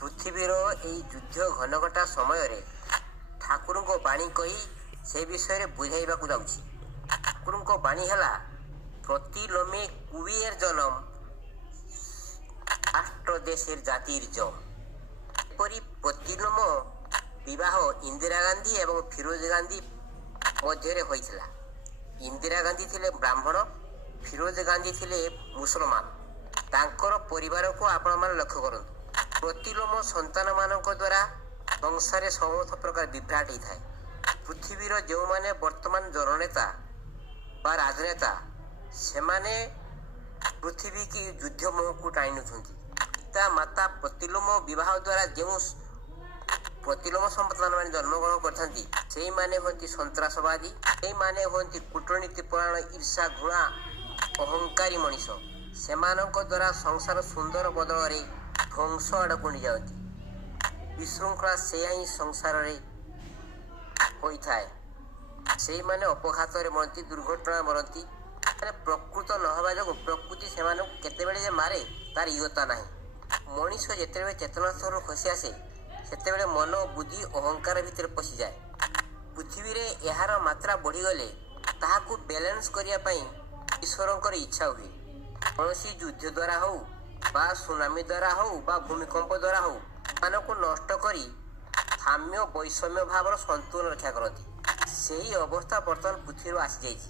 ପୃଥିବୀର ଏହି ଯୁଦ୍ଧ ଘନଘଟା ସମୟରେ ଠାକୁରଙ୍କ ବାଣୀ କହି ସେ ବିଷୟରେ ବୁଝାଇବାକୁ ଯାଉଛି। ଠାକୁରଙ୍କ ବାଣୀ ହେଲା, ପ୍ରତିଲୋମে কুবের জনম রাষ্ট্র দেশের জাতির জম। এপরি ପ୍ରତିଲୋମ ବିବାହ ଇନ୍ଦିରା ଗାନ୍ଧୀ ଏବଂ ଫିରୋଜ ଗାନ୍ଧୀ ମଧ୍ୟରେ ହୋଇଥିଲା। ଇନ୍ଦିରା ଗାନ୍ଧୀ ଥିଲେ ବ୍ରାହ୍ମଣ, ଫିରୋଜ ଗାନ୍ଧୀ ଥିଲେ ମୁସଲମାନ। ତାଙ୍କର ପରିବାରକୁ ଆପଣମାନେ ଲକ୍ଷ୍ୟ କରନ୍ତୁ। ପ୍ରତିଲୋମ ସନ୍ତାନମାନଙ୍କ ଦ୍ୱାରା ସଂସାରରେ ସମସ୍ତ ପ୍ରକାର ବିଭ୍ରାଟ ହୋଇଥାଏ। ପୃଥିବୀର ଯେଉଁମାନେ ବର୍ତ୍ତମାନ ଜନନେତା ବା ରାଜନେତା, ସେମାନେ ପୃଥିବୀକି ଯୁଦ୍ଧ ମୁହଁକୁ ଟାଣି ନେଉଛନ୍ତି। ପିତା ମାତା ପ୍ରତିଲୋମ ବିବାହ ଦ୍ୱାରା ଯେଉଁ ପ୍ରତିଲୋମ ସନ୍ତାନମାନେ ଜନ୍ମଗ୍ରହଣ କରିଥାନ୍ତି, ସେଇମାନେ ହୁଅନ୍ତି ସନ୍ତ୍ରାସବାଦୀ, ସେଇମାନେ ହୁଅନ୍ତି କୂଟନୀତି ପରାୟଣ, ଈର୍ଷା, ଘୃଣା, ଅହଙ୍କାରୀ ମଣିଷ। ସେମାନଙ୍କ ଦ୍ୱାରା ସଂସାର ସୁନ୍ଦର ବଦଳରେ ଧ୍ୱଂସ ଆଡ଼କୁ ନେଇଯାଆନ୍ତି। ବିଶୃଙ୍ଖଳା ସେୟା ହିଁ ସଂସାରରେ ହୋଇଥାଏ। ସେଇମାନେ ଅପଘାତରେ ମରନ୍ତି, ଦୁର୍ଘଟଣା ମରନ୍ତି। ପ୍ରକୃତ ନ ହେବା ଯୋଗୁଁ ପ୍ରକୃତି ସେମାନଙ୍କୁ କେତେବେଳେ ଯେ ମାରେ ତାର ଇୟତ୍ତା ନାହିଁ। ମଣିଷ ଯେତେବେଳେ ଚେତନା ସ୍ତରରୁ ଖସି ଆସେ, ସେତେବେଳେ ମନ, ବୁଦ୍ଧି, ଅହଙ୍କାର ଭିତରେ ପଶିଯାଏ। ପୃଥିବୀରେ ଏହାର ମାତ୍ରା ବଢ଼ିଗଲେ ତାହାକୁ ବାଲାନ୍ସ କରିବା ପାଇଁ ଈଶ୍ୱରଙ୍କର ଇଚ୍ଛା ହୁଏ। କୌଣସି ଯୁଦ୍ଧ ଦ୍ୱାରା ହେଉ ବା ସୁନାମି ଦ୍ୱାରା ହେଉ ବା ଭୂମିକମ୍ପ ଦ୍ୱାରା ହେଉ, ସେମାନଙ୍କୁ ନଷ୍ଟ କରି ସାମ୍ୟ ବୈଷମ୍ୟ ଭାବର ସନ୍ତୁଳନ ରକ୍ଷା କରନ୍ତି। ସେହି ଅବସ୍ଥା ବର୍ତ୍ତମାନ ପୃଥିବୀରୁ ଆସିଯାଇଛି।